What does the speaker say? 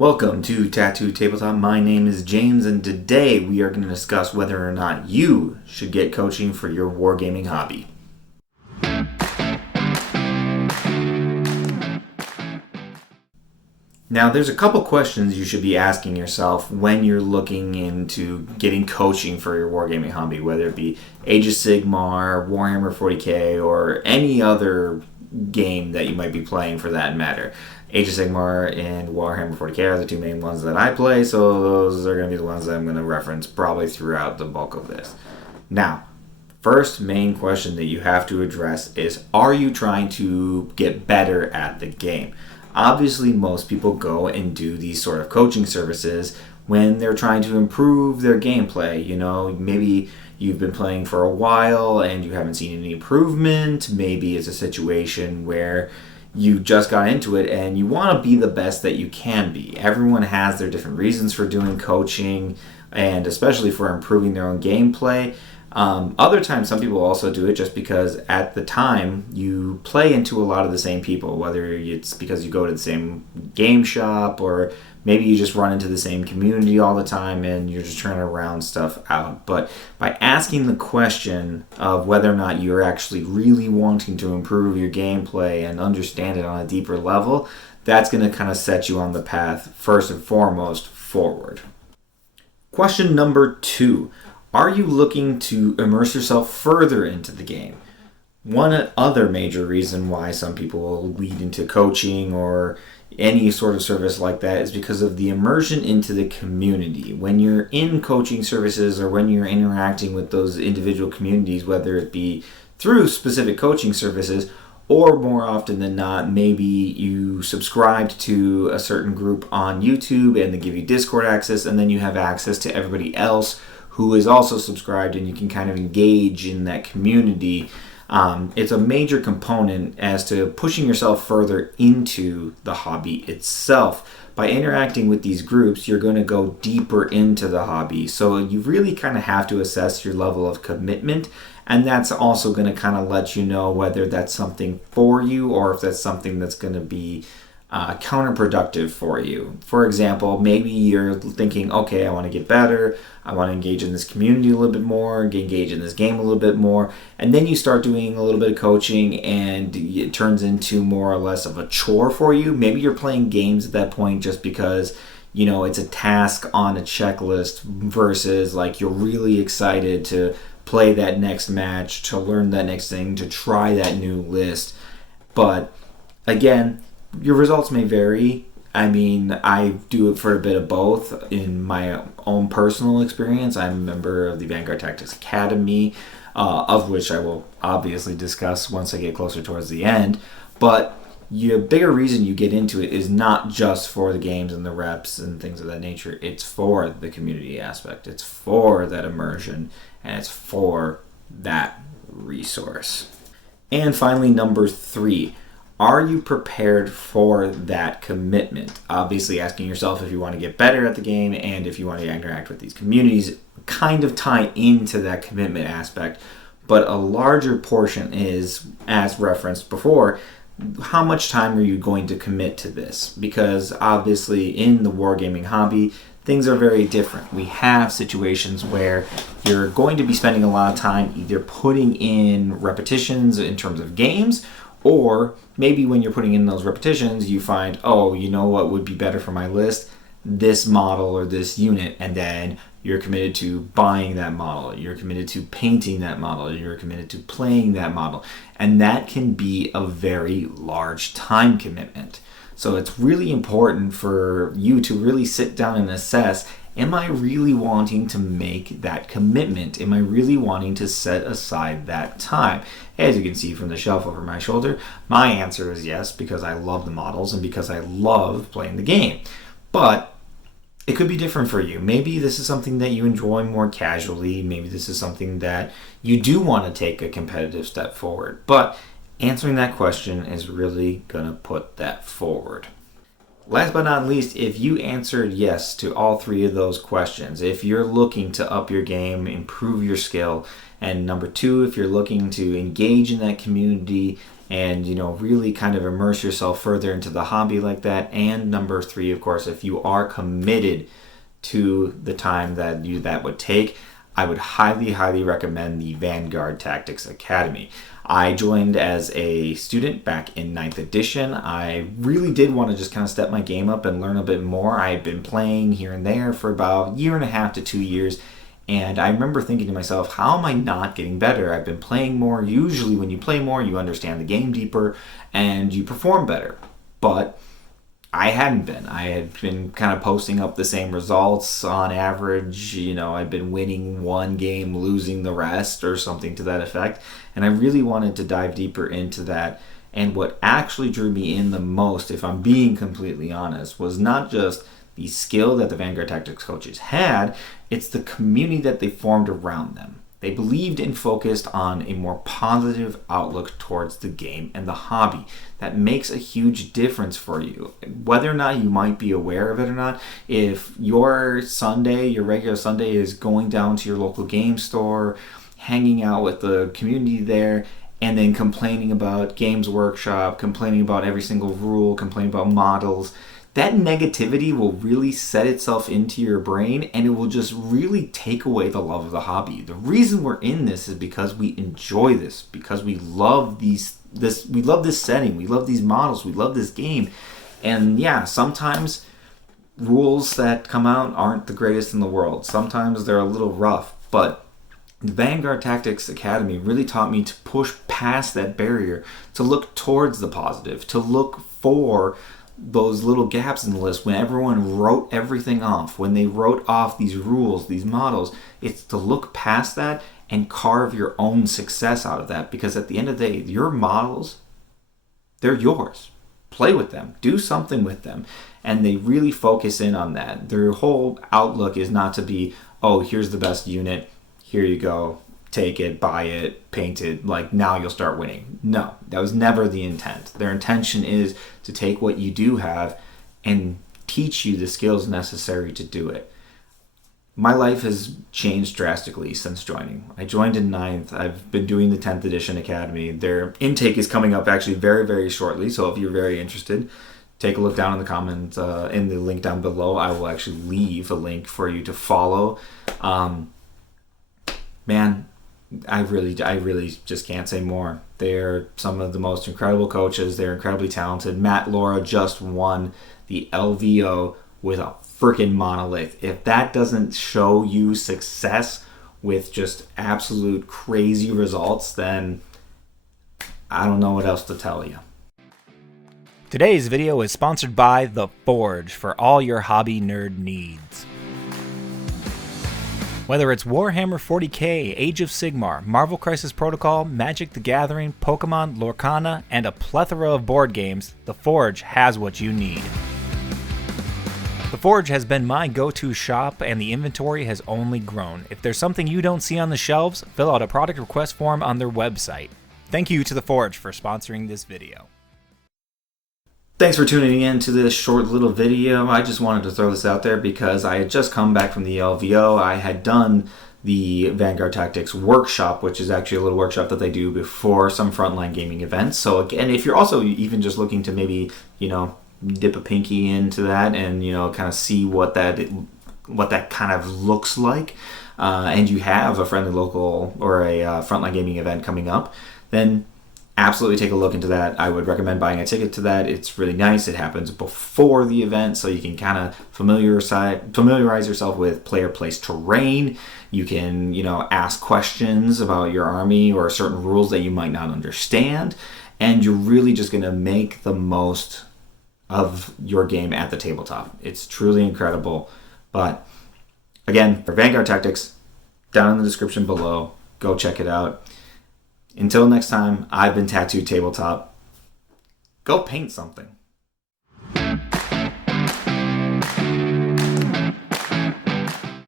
Welcome to Tattoo Tabletop. My name is James, and today we are going to discuss whether or not you should get coaching for your wargaming hobby. Now, there's a couple questions you should be asking yourself when you're looking into getting coaching for your wargaming hobby, whether it be Age of Sigmar, Warhammer 40k, or any other game that you might be playing for that matter. Age of Sigmar and Warhammer 40k are the two main ones that I play, so those are going to be the ones that I'm going to reference probably throughout the bulk of this. Now, first main question that you have to address is, are you trying to get better at the game? Obviously, most people go and do these sort of coaching services when they're trying to improve their gameplay. You know, maybe you've been playing for a while and you haven't seen any improvement. Maybe it's a situation where you just got into it and you want to be the best that you can be. Everyone has their different reasons for doing coaching, and especially for improving their own gameplay. Other times, some people also do it just because at the time you play into a lot of the same people, whether it's because you go to the same game shop or maybe you just run into the same community all the time and you're just trying to round stuff out. But by asking the question of whether or not you're actually really wanting to improve your gameplay and understand it on a deeper level, that's going to kind of set you on the path, first and foremost, forward. Question number 2. Are you looking to immerse yourself further into the game? One other major reason why some people will lead into coaching or any sort of service like that is because of the immersion into the community. When you're in coaching services or when you're interacting with those individual communities, whether it be through specific coaching services or more often than not, maybe you subscribed to a certain group on YouTube and they give you Discord access, and then you have access to everybody else who is also subscribed, and you can kind of engage in that community. It's a major component as to pushing yourself further into the hobby itself. By interacting with these groups, you're going to go deeper into the hobby. So you really kind of have to assess your level of commitment, and that's also going to kind of let you know whether that's something for you or if that's something that's going to be counterproductive for you. For example, maybe you're thinking, okay, I want to get better, I want to engage in this community a little bit more, engage in this game a little bit more, and then you start doing a little bit of coaching and it turns into more or less of a chore for you. Maybe you're playing games at that point just because, you know, it's a task on a checklist versus like you're really excited to play that next match, to learn that next thing, to try that new list. But again, your results may vary. I mean, I do it for a bit of both. In my own personal experience, I'm a member of the Vanguard Tactics Academy, of which I will obviously discuss once I get closer towards the end. But the bigger reason you get into it is not just for the games and the reps and things of that nature. It's for the community aspect. It's for that immersion, and it's for that resource. And finally, number 3. Are you prepared for that commitment? Obviously, asking yourself if you want to get better at the game and if you want to interact with these communities kind of tie into that commitment aspect. But a larger portion is, as referenced before, how much time are you going to commit to this? Because obviously in the wargaming hobby, things are very different. We have situations where you're going to be spending a lot of time either putting in repetitions in terms of games, or maybe when you're putting in those repetitions, you find, oh, you know what would be better for my list? This model or this unit. And then you're committed to buying that model. You're committed to painting that model. You're committed to playing that model. And that can be a very large time commitment. So it's really important for you to really sit down and assess, am I really wanting to make that commitment? Am I really wanting to set aside that time? As you can see from the shelf over my shoulder, my answer is yes, because I love the models and because I love playing the game. But it could be different for you. Maybe this is something that you enjoy more casually. Maybe this is something that you do want to take a competitive step forward. But answering that question is really going to put that forward. Last but not least, if you answered yes to all 3 of those questions, if you're looking to up your game, improve your skill, and number 2, if you're looking to engage in that community and really kind of immerse yourself further into the hobby like that. And number 3, of course, if you are committed to the time that would take, I would highly recommend the Vanguard Tactics Academy. I joined as a student back in 9th edition. I really did want to just kind of step my game up and learn a bit more. I had been playing here and there for about 1.5 to 2 years, and I remember thinking to myself, how am I not getting better? I've been playing more. Usually when you play more, you understand the game deeper and you perform better. But I hadn't been. I had been kind of posting up the same results on average. I'd been winning one game, losing the rest, or something to that effect. And I really wanted to dive deeper into that. And what actually drew me in the most, if I'm being completely honest, was not just the skill that the Vanguard Tactics coaches had, it's the community that they formed around them. They believed and focused on a more positive outlook towards the game and the hobby. That makes a huge difference for you. Whether or not you might be aware of it or not, if your Sunday, your regular Sunday, is going down to your local game store, hanging out with the community there, and then complaining about Games Workshop, complaining about every single rule, complaining about models, that negativity will really set itself into your brain, and it will just really take away the love of the hobby. The reason we're in this is because we enjoy this, because we love we love this setting, we love these models, we love this game. And yeah, sometimes rules that come out aren't the greatest in the world. Sometimes they're a little rough, but the Vanguard Tactics Academy really taught me to push past that barrier, to look towards the positive, to look for those little gaps in the list. When everyone wrote everything off, when they wrote off these rules, these models, it's to look past that and carve your own success out of that. Because at the end of the day, your models, they're yours. Play with them, do something with them. And they really focus in on that. Their whole outlook is not to be, oh, here's the best unit, here you go, take it, buy it, paint it, like now you'll start winning. No, that was never the intent. Their intention is to take what you do have and teach you the skills necessary to do it. My life has changed drastically since joining. I joined in 9th. I've been doing the 10th edition academy. Their intake is coming up actually very shortly, so if you're very interested, take a look down in the comments, in the link down below. I will actually leave a link for you to follow. Man, I really just can't say more. They're some of the most incredible coaches. They're incredibly talented. Matt Laura just won the LVO with a freaking monolith. If that doesn't show you success with just absolute crazy results, then I don't know what else to tell you. Today's video is sponsored by The Forge for all your hobby nerd needs. Whether it's Warhammer 40k, Age of Sigmar, Marvel Crisis Protocol, Magic the Gathering, Pokemon, Lorcana, and a plethora of board games, The Forge has what you need. The Forge has been my go-to shop, and the inventory has only grown. If there's something you don't see on the shelves, fill out a product request form on their website. Thank you to The Forge for sponsoring this video. Thanks for tuning in to this short little video. I just wanted to throw this out there because I had just come back from the LVO. I had done the Vanguard Tactics workshop, which is actually a little workshop that they do before some frontline gaming events. So again, if you're also even just looking to maybe, dip a pinky into that and, kind of see what that kind of looks like, and you have a friendly local or a frontline gaming event coming up, then absolutely take a look into that. I would recommend buying a ticket to that. It's really nice. It happens before the event, so you can kind of familiarize yourself with player place terrain. You can, ask questions about your army or certain rules that you might not understand, and you're really just going to make the most of your game at the tabletop. It's truly incredible. But again, for Vanguard Tactics, down in the description below, go check it out. Until next time, I've been Tattooed Tabletop. Go paint something.